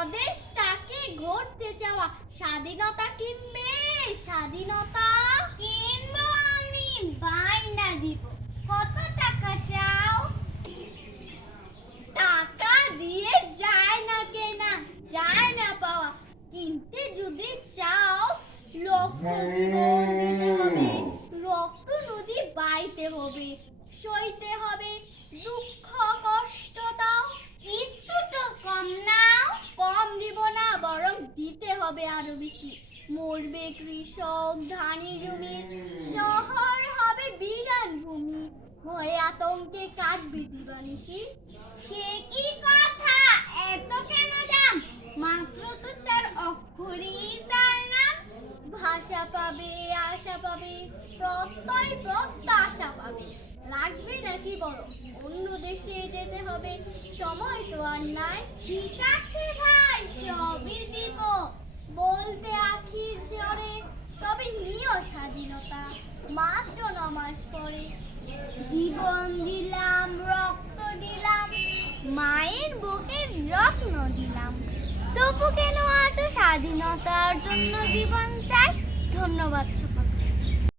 স্বদেশটাকে গড়তে চাওয়া। স্বাধীনতা কিনবে, স্বাধীনতা কিনবো আমি, বায়না দিব। কত টাকা চাও? টাকা দিয়ে যায় না কেনা, যায় না পাওয়া। কিনতে যদি চাও লক্ষ জীবন দিতে হবে, রক্ত নদী বাইতে হবে, সইতে হবে দুঃখ কষ্ট। তাও একটু কম নাও। কম দিব না, বরং দিতে হবে আরো বেশি। মরবে কৃষক ধানি জমির, শহর হবে বিরান ভূমি, ভয়ে আতঙ্কে কাটবে দিবানিশি। সে কি কথা, এত কেন দাম? মাত্র তো 4 অক্ষরই তার নাম। ভাষা পাবে, আশা পাবে, প্রত্যয় প্রত্যাশা পাবে। লাগবে নাকি বড়, অন্য দেশে যেতে হবে, সময় তো আর নাই। ঠিক আছে ভাই, সবই দিব, বলতে আখি ঝরে। তবে নিও স্বাধীনতা মাত্র 9 মাস পরে। জীবন দিলাম, রক্ত দিলাম, মায়ের বুকের রত্ন দিলাম। তবু কেন আছো স্বাধীনতার জন্য জীবন চাই? ধন্যবাদ।